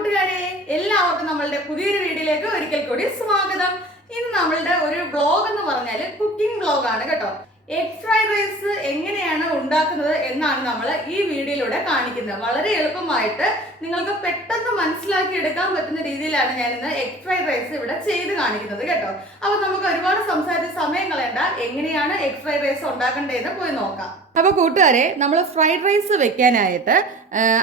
കൂട്ടുകാരെ, എല്ലാവർക്കും നമ്മളുടെ പുതിയൊരു വീഡിയോയിലേക്ക് ഒരിക്കൽ കൂടി സ്വാഗതം. ഇന്ന് നമ്മളുടെ ഒരു വ്ളോഗ് എന്ന് പറഞ്ഞാൽ കുക്കിംഗ് വ്ളോഗാണ് കേട്ടോ. എഗ് ഫ്രൈഡ് റൈസ് എങ്ങനെയാണ് ഉണ്ടാക്കുന്നത് എന്നാണ് നമ്മൾ ഈ വീഡിയോയിലൂടെ കാണിക്കുന്നത്. വളരെ എളുപ്പമായിട്ട് നിങ്ങൾക്ക് പെട്ടെന്ന് മനസ്സിലാക്കി എടുക്കാൻ പറ്റുന്ന രീതിയിലാണ് ഞാൻ ഇന്ന് എഗ് ഫ്രൈഡ് റൈസ് ഇവിടെ ചെയ്ത് കാണിക്കുന്നത് കേട്ടോ. അപ്പൊ നമുക്ക് ഒരുപാട് സംസാരിച്ച സമയം കളയണ്ട, എങ്ങനെയാണ് എഗ് ഫ്രൈഡ് റൈസ് ഉണ്ടാക്കേണ്ടതെന്ന് പോയി നോക്കാം. അപ്പോൾ കൂട്ടുകാരെ, നമ്മൾ ഫ്രൈഡ് റൈസ് വെക്കാനായിട്ട്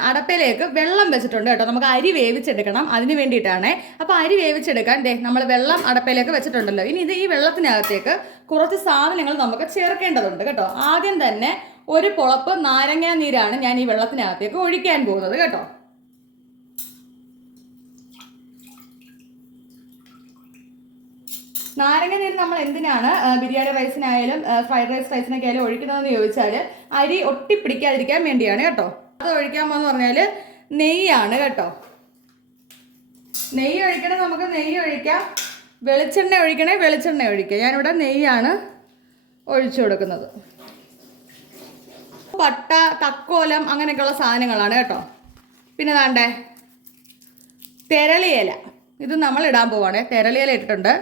അടപ്പയിലേക്ക് വെള്ളം വെച്ചിട്ടുണ്ട് കേട്ടോ. നമുക്ക് അരി വേവിച്ചെടുക്കണം, അതിന് വേണ്ടിയിട്ടാണ്. അപ്പോൾ അരി വേവിച്ചെടുക്കാൻ നമ്മൾ വെള്ളം അടപ്പയിലേക്ക് വെച്ചിട്ടുണ്ടല്ലോ. ഇനി ഈ വെള്ളത്തിനകത്തേക്ക് കുറച്ച് സാധനങ്ങൾ നമുക്ക് ചേർക്കേണ്ടതുണ്ട് കേട്ടോ. ആദ്യം തന്നെ ഒരു പൊളപ്പ് നാരങ്ങാ നീരാണ് ഞാൻ ഈ വെള്ളത്തിനകത്തേക്ക് ഒഴിക്കാൻ പോകുന്നത് കേട്ടോ. നാരങ്ങ നീര് നമ്മൾ എന്തിനാണ് ബിരിയാണി റൈസിനായാലും ഫ്രൈഡ് റൈസിനൊക്കെ ആയാലും ഒഴിക്കുന്നതെന്ന് ചോദിച്ചാൽ അരി ഒട്ടിപ്പിടിക്കാതിരിക്കാൻ വേണ്ടിയാണ് കേട്ടോ. അത് ഒഴിക്കാമെന്ന് പറഞ്ഞാൽ നെയ്യാണ് കേട്ടോ. നെയ്യ് ഒഴിക്കണേ, നമുക്ക് നെയ്യ് ഒഴിക്കാം. വെളിച്ചെണ്ണ ഒഴിക്കണേ, വെളിച്ചെണ്ണ ഒഴിക്കാം. ഞാനിവിടെ നെയ്യാണ് ഒഴിച്ചു കൊടുക്കുന്നത്. പട്ട, തക്കോലം അങ്ങനെയൊക്കെയുള്ള സാധനങ്ങളാണ് കേട്ടോ. പിന്നെ ദാണ്ടേ തെരളിയില, ഇത് നമ്മൾ ഇടാൻ പോവാണ്. തെരളിയില ഇട്ടിട്ടുണ്ട്.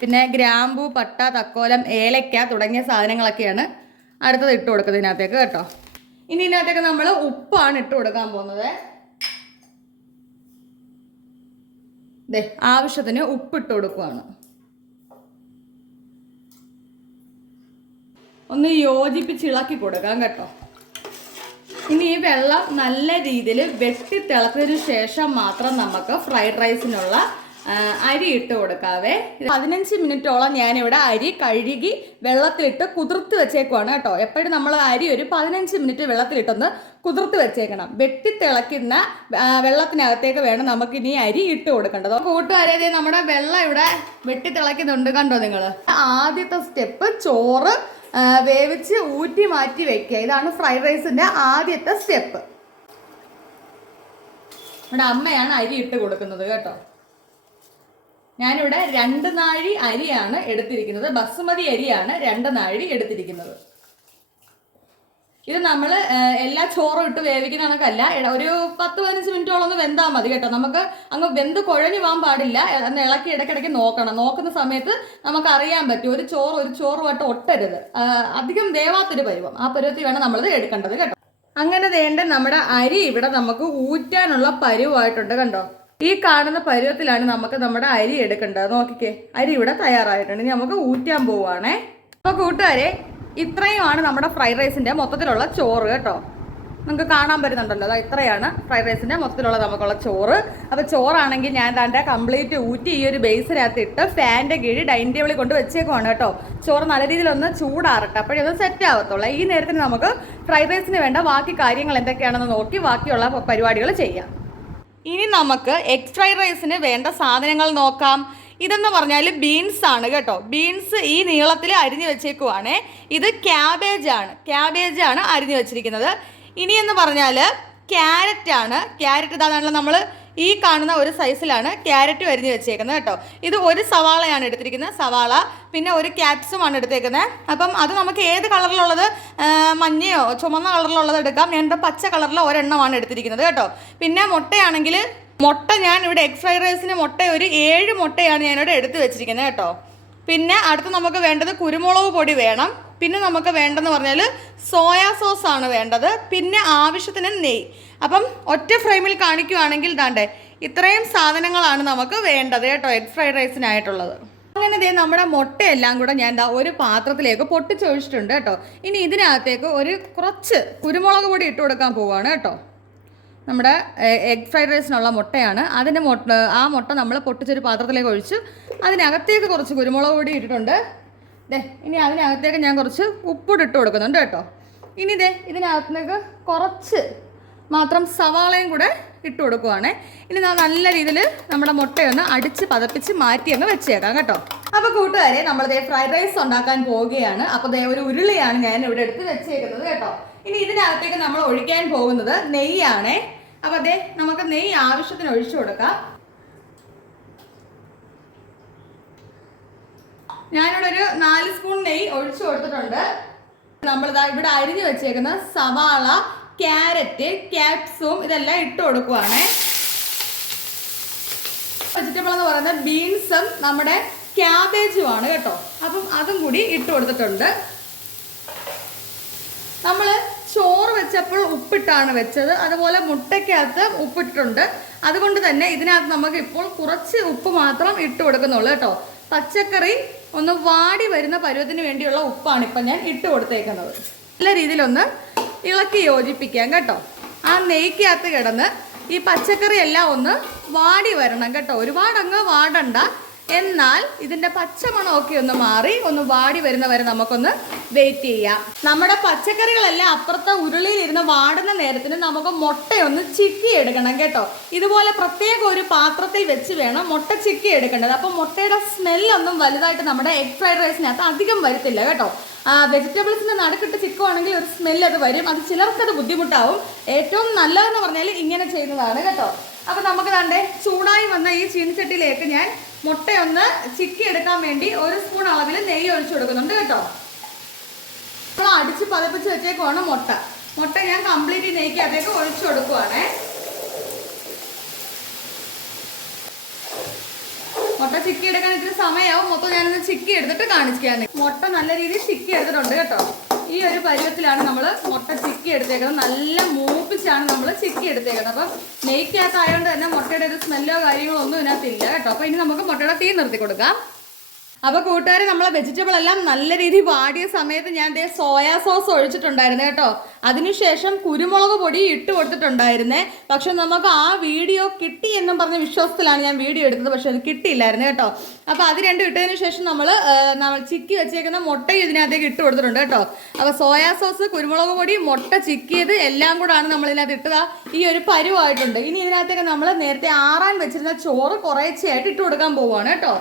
പിന്നെ ഗ്രാമ്പൂ, പട്ട, തക്കോലം, ഏലക്ക തുടങ്ങിയ സാധനങ്ങളൊക്കെയാണ് അടുത്തത് ഇട്ട് കൊടുക്കുന്നത് ഇതിനകത്തേക്ക് കേട്ടോ. ഇനി ഇതിനകത്തേക്ക് നമ്മൾ ഉപ്പാണ് ഇട്ട് കൊടുക്കാൻ പോകുന്നത്. ആവശ്യത്തിന് ഉപ്പിട്ട് കൊടുക്കുകയാണ്. ഒന്ന് യോജിപ്പിച്ച് ഇളക്കി കൊടുക്കാം കേട്ടോ. ഇനി ഈ വെള്ളം നല്ല രീതിയിൽ വെട്ടി തിളച്ചതിന് ശേഷം മാത്രം നമുക്ക് ഫ്രൈഡ് റൈസിനുള്ള അരി ഇട്ട് കൊടുക്കാവേ. 15 മിനിറ്റോളം ഞാനിവിടെ അരി കഴുകി വെള്ളത്തിലിട്ട് കുതിർത്ത് വെച്ചേക്കുവാണ് കേട്ടോ. എപ്പോഴും നമ്മൾ അരി ഒരു 15 മിനിറ്റ് വെള്ളത്തിലിട്ടൊന്ന് കുതിർത്ത് വെച്ചേക്കണം. വെട്ടി തിളയ്ക്കുന്ന വെള്ളത്തിനകത്തേക്ക് വേണം നമുക്കിനി അരി ഇട്ട് കൊടുക്കേണ്ടത്. കൂട്ടുകാരെ, നമ്മുടെ വെള്ളം ഇവിടെ വെട്ടി തിളയ്ക്കുന്നുണ്ട് കണ്ടോ നിങ്ങൾ. ആദ്യത്തെ സ്റ്റെപ്പ് ചോറ് വേവിച്ച് ഊറ്റി മാറ്റി വെക്കുക. ഇതാണ് ഫ്രൈഡ് റൈസിന്റെ ആദ്യത്തെ സ്റ്റെപ്പ്. ഇവിടെ അമ്മയാണ് അരി ഇട്ട് കൊടുക്കുന്നത് കേട്ടോ. ഞാനിവിടെ 2 നാഴി അരിയാണ് എടുത്തിരിക്കുന്നത്. ബസുമതി അരിയാണ് 2 നാഴി എടുത്തിരിക്കുന്നത്. ഇത് നമ്മൾ എല്ലാ ചോറും ഇട്ട് വേവിക്കുന്ന കണക്കല്ല. ഒരു 10-15 മിനിറ്റോളം ഒന്ന് വെന്താൽ മതി കേട്ടോ. നമുക്ക് അങ്ങ് വെന്ത് കുഴഞ്ഞു പോകാൻ പാടില്ല. ഒന്ന് ഇളക്കി ഇടയ്ക്കിടയ്ക്ക് നോക്കണം. നോക്കുന്ന സമയത്ത് നമുക്ക് അറിയാൻ പറ്റും ഒരു ചോറുമായിട്ട് ഒട്ടരുത്. അധികം വേവാത്തൊരു പരുവം, ആ പരുവത്തിൽ വേണം നമ്മളിത് എടുക്കേണ്ടത് കേട്ടോ. അങ്ങനെ വേണ്ട നമ്മുടെ അരി ഇവിടെ നമുക്ക് ഊറ്റാനുള്ള പരുവമായിട്ടുണ്ട് കണ്ടോ. ഈ കാണുന്ന പരുവത്തിലാണ് നമുക്ക് നമ്മുടെ അരി എടുക്കേണ്ടത്. നോക്കിക്കേ, അരി ഇവിടെ തയ്യാറായിട്ടുണ്ട്. ഇനി നമുക്ക് ഊറ്റാൻ പോവുകയാണേ. അപ്പോൾ കൂട്ടുകാരെ, ഇത്രയുമാണ് നമ്മുടെ ഫ്രൈഡ് റൈസിൻ്റെ മൊത്തത്തിലുള്ള ചോറ് കേട്ടോ. നിങ്ങൾക്ക് കാണാൻ പറ്റുന്നുണ്ടല്ലോ, അതാ ഇത്രയാണ് ഫ്രൈഡ് റൈസിൻ്റെ മൊത്തത്തിലുള്ള നമുക്കുള്ള ചോറ്. അപ്പോൾ ചോറാണെങ്കിൽ ഞാൻ ദാണ്ടെ കംപ്ലീറ്റ് ഊറ്റി ഈ ഒരു ബേസിനകത്ത് ഇട്ട് ഫാനിൻ്റെ കീഴിൽ ഡൈനിങ് ടേബിളിൽ കൊണ്ട് വെച്ചേക്കുവാണ് കേട്ടോ. ചോറ് നല്ല രീതിയിലൊന്ന് ചൂടാറട്ടെ, അപ്പോഴേ അത് സെറ്റ് ആവത്തുള്ളൂ. ഈ നേരത്തിന് നമുക്ക് ഫ്രൈഡ് റൈസിന് വേണ്ട ബാക്കി കാര്യങ്ങൾ എന്തൊക്കെയാണെന്ന് നോക്കി ബാക്കിയുള്ള പരിപാടികൾ ചെയ്യാം. ഇനി നമുക്ക് എഗ് ഫ്രൈഡ് റൈസിന് വേണ്ട സാധനങ്ങൾ നോക്കാം. ഇതെന്ന് പറഞ്ഞാൽ ബീൻസ് ആണ് കേട്ടോ. ബീൻസ് ഈ നീളത്തിൽ അരിഞ്ഞു വെച്ചേക്കുവാണേ. ഇത് ക്യാബേജ് ആണ് അരിഞ്ഞു വെച്ചിരിക്കുന്നത്. ഇനി എന്ന് പറഞ്ഞാൽ ക്യാരറ്റ് ആണ്. ക്യാരറ്റ് ഇതാണല്ലോ, നമ്മൾ ഈ കാണുന്ന ഒരു സൈസിലാണ് ക്യാരറ്റ് അരിഞ്ഞു വെച്ചേക്കുന്നത് കേട്ടോ. ഇത് ഒരു സവാളയാണ് എടുത്തിരിക്കുന്നത്, സവാള. പിന്നെ ഒരു ക്യാപ്സും ആണ് എടുത്തേക്കുന്നത്. അപ്പം അത് നമുക്ക് ഏത് കളറിലുള്ളത്, മഞ്ഞയോ ചുമന്ന കളറിലുള്ളത് എടുക്കാം. ഞാൻ പച്ച കളറിൽ ഒരെണ്ണമാണ് എടുത്തിരിക്കുന്നത് കേട്ടോ. പിന്നെ മുട്ടയാണെങ്കിൽ മുട്ട ഞാൻ ഇവിടെ എഗ് ഫ്രൈഡ് റൈസിന് മുട്ട ഒരു 7 മുട്ടയാണ് ഞാനിവിടെ എടുത്ത് വെച്ചിരിക്കുന്നത് കേട്ടോ. പിന്നെ അടുത്ത് നമുക്ക് വേണ്ടത് കുരുമുളക് പൊടി വേണം. പിന്നെ നമുക്ക് വേണ്ടെന്ന് പറഞ്ഞാൽ സോയാ സോസ് ആണ് വേണ്ടത്. പിന്നെ ആവശ്യത്തിന് നെയ്യ്. അപ്പം ഒറ്റ ഫ്രെയിമിൽ കാണിക്കുകയാണെങ്കിൽ ദാണ്ടെ ഇത്രയും സാധനങ്ങളാണ് നമുക്ക് വേണ്ടത് കേട്ടോ എഗ് ഫ്രൈഡ് റൈസിനായിട്ടുള്ളത്. അങ്ങനെ നമ്മുടെ മുട്ടയെല്ലാം കൂടെ ഞാൻ ഒരു പാത്രത്തിലേക്ക് പൊട്ടിച്ചൊഴിച്ചിട്ടുണ്ട് കേട്ടോ. ഇനി ഇതിനകത്തേക്ക് കുറച്ച് കുരുമുളക് പൊടി ഇട്ട് കൊടുക്കാൻ പോവുകയാണ് കേട്ടോ. നമ്മുടെ എഗ് ഫ്രൈഡ് റൈസിനുള്ള മുട്ടയാണ്. ആ മുട്ട നമ്മൾ പൊട്ടിച്ചൊരു പാത്രത്തിലേക്ക് ഒഴിച്ച് അതിനകത്തേക്ക് കുറച്ച് കുരുമുളക് പൊടി ഇട്ടിട്ടുണ്ട്. ഇനി അതിനകത്തേക്ക് ഞാൻ കുറച്ച് ഉപ്പിട്ട് കൊടുക്കുന്നുണ്ട് കേട്ടോ. ഇനി ഇതിനകത്തേക്ക് കുറച്ച് മാത്രം സവാളയും കൂടെ ഇട്ട് കൊടുക്കുവാണ്. ഇനി നല്ല രീതിയിൽ നമ്മുടെ മുട്ടയൊന്ന് അടിച്ച് പതപ്പിച്ച് മാറ്റി അങ്ങ് വെച്ചേക്കാം കേട്ടോ. അപ്പോൾ കൂട്ടുകാരെ, നമ്മൾ ഫ്രൈഡ് റൈസ് ഉണ്ടാക്കാൻ പോവുകയാണ്. അപ്പോൾ ഒരു ഉരുളിയാണ് ഞാൻ ഇവിടെ എടുത്ത് വെച്ചേക്കുന്നത് കേട്ടോ. ഇനി ഇതിനകത്തേക്ക് നമ്മൾ ഒഴിക്കാൻ പോകുന്നത് നെയ്യാണേ. അപ്പോൾ നമുക്ക് നെയ്യ് ആവശ്യത്തിന് ഒഴിച്ചു കൊടുക്കാം. ഞാനിവിടെ ഒരു 4 സ്പൂൺ നെയ്യ് ഒഴിച്ചു കൊടുത്തിട്ടുണ്ട്. നമ്മളിതാ ഇവിടെ അരിഞ്ഞു വെച്ചേക്കുന്ന സവാള, ക്യാരറ്റ്, ക്യാപ്സും ഇതെല്ലാം ഇട്ട് കൊടുക്കുവാണേ. വെജിറ്റബിൾ എന്ന് പറയുന്നത് ബീൻസും നമ്മുടെ ക്യാബേജുമാണ് കേട്ടോ. അപ്പം അതും കൂടി ഇട്ട് കൊടുത്തിട്ടുണ്ട്. നമ്മൾ ചോറ് വെച്ചപ്പോൾ ഉപ്പിട്ടാണ് വെച്ചത്, അതുപോലെ മുട്ടയ്ക്കകത്ത് ഉപ്പിട്ടിട്ടുണ്ട്. അതുകൊണ്ട് തന്നെ ഇതിനകത്ത് നമുക്ക് ഇപ്പോൾ കുറച്ച് ഉപ്പ് മാത്രം ഇട്ട് കൊടുക്കുന്നുള്ളൂ കേട്ടോ. പച്ചക്കറി ഒന്ന് വാടി വരുന്ന പരുവത്തിന് വേണ്ടിയുള്ള ഉപ്പാണ് ഇപ്പം ഞാൻ ഇട്ട് കൊടുത്തേക്കുന്നത്. നല്ല രീതിയിലൊന്ന് ഇളക്കി യോജിപ്പിക്കാം കേട്ടോ. ആ നെയ്ക്കകത്ത് കിടന്ന് ഈ പച്ചക്കറി എല്ലാം ഒന്ന് വാടി വരണം കേട്ടോ. ഒരുപാടങ്ങ് വാടണ്ട, എന്നാൽ ഇതിൻ്റെ പച്ചമണമൊക്കെ ഒന്ന് മാറി ഒന്ന് വാടി വരുന്നവരെ നമുക്കൊന്ന് വെയിറ്റ് ചെയ്യാം. നമ്മുടെ പച്ചക്കറികളെല്ലാം അപ്പുറത്തെ ഉരുളിയിലിരുന്ന് വാടുന്ന നേരത്തിന് നമുക്ക് മുട്ടയൊന്ന് ചിക്കി എടുക്കണം കേട്ടോ. ഇതുപോലെ പ്രത്യേക ഒരു പാത്രത്തിൽ വെച്ച് വേണം മുട്ട ചിക്കി എടുക്കേണ്ടത്. അപ്പോൾ മുട്ടയുടെ സ്മെല്ലൊന്നും വലുതായിട്ട് നമ്മുടെ എഗ് ഫ്രൈഡ് റൈസിനകത്ത് അധികം വരത്തില്ല കേട്ടോ. വെജിറ്റബിൾസിൻ്റെ നടുക്കിട്ട് ചിക്കുവാണെങ്കിൽ ഒരു സ്മെല്ല് അത് വരും, അത് ചിലർക്കത് ബുദ്ധിമുട്ടാവും. ഏറ്റവും നല്ലതെന്ന് പറഞ്ഞാൽ ഇങ്ങനെ ചെയ്യുന്നതാണ് കേട്ടോ. അപ്പോൾ നമുക്ക് കണ്ടേ ചൂടായി വന്ന ഈ ചീനിച്ചട്ടിയിലേക്ക് ഞാൻ മുട്ടയൊന്ന് ചിക്കി എടുക്കാൻ വേണ്ടി 1 സ്പൂൺ അളവിൽ നെയ്യ് ഒഴിച്ചു കൊടുക്കുന്നുണ്ട് കേട്ടോ. നമ്മൾ അടിച്ച് പതപ്പിച്ച് വെച്ചേക്കുവാണ് മുട്ട ഞാൻ കംപ്ലീറ്റ് നെയ്ക്കകത്തേക്ക് ഒഴിച്ചു കൊടുക്കുവാണേ. മുട്ട ചിക്കി എടുക്കാൻ ഇത്തിരി സമയമാവും, മൊത്തം ഞാനൊന്ന് ചിക്കി എടുത്തിട്ട് കാണിക്കാൻ. മുട്ട നല്ല രീതിയിൽ ചിക്കി എടുത്തിട്ടുണ്ട് കേട്ടോ. ഈ ഒരു പരുവത്തിലാണ് നമ്മൾ മുട്ട ചിക്കി എടുത്തേക്കുന്നത്. നല്ല മൂപ്പിച്ചാണ് നമ്മൾ ചിക്കി എടുത്തേക്കുന്നത്. അപ്പം നെയ്ക്കകത്തായതുകൊണ്ട് തന്നെ മുട്ടയുടെ ഒരു സ്മെല്ലോ കാര്യങ്ങളോ ഒന്നും ഇതിനകത്തില്ല കേട്ടോ. അപ്പോൾ ഇനി നമുക്ക് മുട്ടയുടെ തീ നിർത്തി കൊടുക്കാം. അപ്പോൾ കൂട്ടുകാരെ, നമ്മളെ വെജിറ്റബിൾ എല്ലാം നല്ല രീതിയിൽ വാടിയ സമയത്ത് ഞാൻ സോയാ സോസ് ഒഴിച്ചിട്ടുണ്ടായിരുന്നു കേട്ടോ. അതിനുശേഷം കുരുമുളക് പൊടി ഇട്ട് കൊടുത്തിട്ടുണ്ടായിരുന്നേ. പക്ഷെ നമുക്ക് ആ വീഡിയോ കിട്ടി എന്നും പറഞ്ഞ വിശ്വാസത്തിലാണ് ഞാൻ വീഡിയോ എടുത്തത്, പക്ഷെ അത് കിട്ടിയില്ലായിരുന്നു കേട്ടോ. അപ്പോൾ അത് രണ്ടും ഇട്ടതിന് ശേഷം നമ്മൾ ചിക്കി വെച്ചേക്കുന്ന മുട്ടയും ഇതിനകത്തേക്ക് ഇട്ട് കൊടുത്തിട്ടുണ്ട് കേട്ടോ. അപ്പോൾ സോയാ സോസ്, കുരുമുളക് പൊടി, മുട്ട ചിക്കിയത് എല്ലാം കൂടാണ് നമ്മൾ ഇതിനകത്ത് ഇട്ടത്. ഈ ഒരു പരുവായിട്ടുണ്ട്. ഇനി ഇതിനകത്തേക്ക് നമ്മൾ നേരത്തെ ആറാൻ വെച്ചിരുന്ന ചോറ് കുറേശ്ശെയായിട്ട് ഇട്ട് കൊടുക്കാൻ പോവുകയാണ് കേട്ടോ.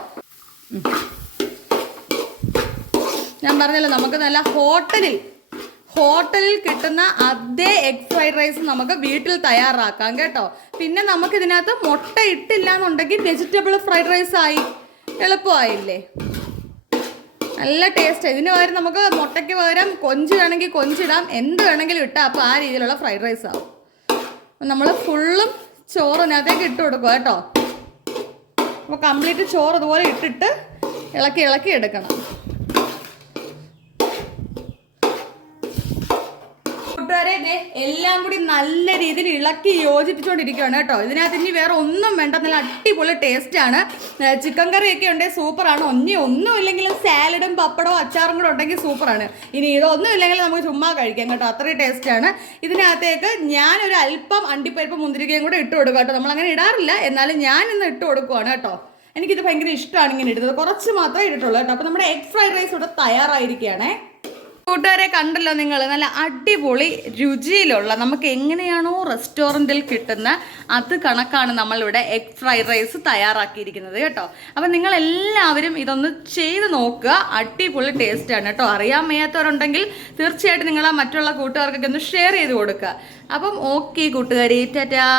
ഞാൻ പറഞ്ഞല്ലോ, നമുക്ക് നല്ല ഹോട്ടലിൽ കിട്ടുന്ന അതേ എഗ് ഫ്രൈഡ് റൈസ് നമുക്ക് വീട്ടിൽ തയ്യാറാക്കാം കേട്ടോ. പിന്നെ നമുക്ക് ഇതിനകത്ത് മുട്ട ഇട്ടില്ല എന്നുണ്ടെങ്കിൽ വെജിറ്റബിൾ ഫ്രൈഡ് റൈസ് ആയി, എളുപ്പമായില്ലേ, നല്ല ടേസ്റ്റ്. ഇതിന് പകരം നമുക്ക് മുട്ടയ്ക്ക് പകരം കൊഞ്ച് വേണമെങ്കിൽ കൊഞ്ചിടാം, എന്ത് വേണമെങ്കിലും ഇട്ടാം. അപ്പോൾ ആ രീതിയിലുള്ള ഫ്രൈഡ് റൈസ് ആവും. നമ്മൾ ഫുള്ളും ചോറിനകത്തേക്ക് ഇട്ട് കൊടുക്കുക കേട്ടോ. അപ്പോൾ കംപ്ലീറ്റ് ചോറ് ഇതുപോലെ ഇട്ടിട്ട് ഇളക്കി എടുക്കണം. എല്ലാം കൂടി നല്ല രീതിയിൽ ഇളക്കി യോജിപ്പിച്ചുകൊണ്ടിരിക്കുകയാണ് കേട്ടോ. ഇതിനകത്ത് ഇനി വേറെ ഒന്നും വേണ്ട, നല്ല അടിപൊളി ടേസ്റ്റാണ്. ചിക്കൻ കറിയൊക്കെ ഉണ്ടെങ്കിൽ സൂപ്പറാണ്. ഒന്നും ഇല്ലെങ്കിലും സാലഡും പപ്പടവും അച്ചാറും കൂടെ ഉണ്ടെങ്കിൽ സൂപ്പറാണ്. ഇനി ഇതൊന്നും ഇല്ലെങ്കിൽ നമുക്ക് ചുമ്മാ കഴിക്കാം കേട്ടോ, അത്രയും ടേസ്റ്റാണ്. ഇതിനകത്തേക്ക് ഞാനൊരു അല്പം അണ്ടിപ്പരിപ്പ് മുന്തിരിക്കയും കൂടെ ഇട്ട് കൊടുക്കുക കേട്ടോ. നമ്മളങ്ങനെ ഇടാറില്ല, എന്നാലും ഞാൻ ഇന്ന് ഇട്ട് കൊടുക്കുവാണ് കേട്ടോ. എനിക്കിത് ഭയങ്കര ഇഷ്ടമാണ് ഇങ്ങനെ ഇടുന്നത്. കുറച്ച് മാത്രമേ ഇട്ടിട്ടുള്ളൂ കേട്ടോ. അപ്പോൾ നമ്മുടെ എഗ് ഫ്രൈഡ് റൈസ് ഇവിടെ തയ്യാറായിരിക്കുകയാണേ. കൂട്ടുകാരെ, കണ്ടല്ലോ നിങ്ങൾ, നല്ല അടിപൊളി രുചിയിലുള്ള, നമുക്ക് എങ്ങനെയാണോ റെസ്റ്റോറൻറ്റിൽ കിട്ടുന്ന അത് കണക്കാണ് നമ്മളിവിടെ എഗ് ഫ്രൈഡ് റൈസ് തയ്യാറാക്കിയിരിക്കുന്നത് കേട്ടോ. അപ്പം നിങ്ങളെല്ലാവരും ഇതൊന്ന് ചെയ്ത് നോക്കുക, അടിപൊളി ടേസ്റ്റാണ് കേട്ടോ. അറിയാൻ വയ്യാത്തവരുണ്ടെങ്കിൽ തീർച്ചയായിട്ടും നിങ്ങൾ മറ്റുള്ള കൂട്ടുകാർക്കൊക്കെ ഒന്ന് ഷെയർ ചെയ്ത് കൊടുക്കുക. അപ്പം ഓക്കെ കൂട്ടുകാരെ, ടാറ്റാ.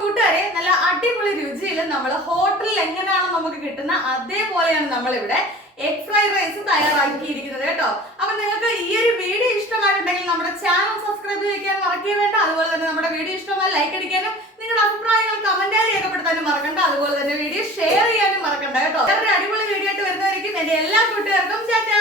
കൂട്ടുകാരെ, നല്ല അടിപൊളി രുചിയിൽ നമ്മൾ ഹോട്ടലിൽ എങ്ങനെയാണോ നമുക്ക് കിട്ടുന്ന അതേപോലെയാണ് നമ്മളിവിടെ എഗ് ഫ്രൈഡ് റൈസ് തയ്യാറാക്കിയിരിക്കുന്നത് കേട്ടോ. അപ്പൊ നിങ്ങൾക്ക് ഈ ഒരു വീഡിയോ ഇഷ്ടമായിട്ടുണ്ടെങ്കിൽ നമ്മുടെ ചാനൽ സബ്സ്ക്രൈബ് ചെയ്യാൻ മറക്കുകയും വേണ്ട. അതുപോലെ തന്നെ നമ്മുടെ വീഡിയോ ഇഷ്ടമായി ലൈക്ക് അടിക്കാനും നിങ്ങളുടെ അഭിപ്രായങ്ങൾ കമന്റായി രേഖപ്പെടുത്താനും മറക്കണ്ട. അതുപോലെ തന്നെ വീഡിയോ ഷെയർ ചെയ്യാനും മറക്കണ്ട കേട്ടോ. വേറൊരു അടിപൊളി വീഡിയോ ആയിട്ട് വരുന്നതായിരിക്കും. എന്റെ എല്ലാ കൂട്ടുകാർക്കും ടാറ്റാ.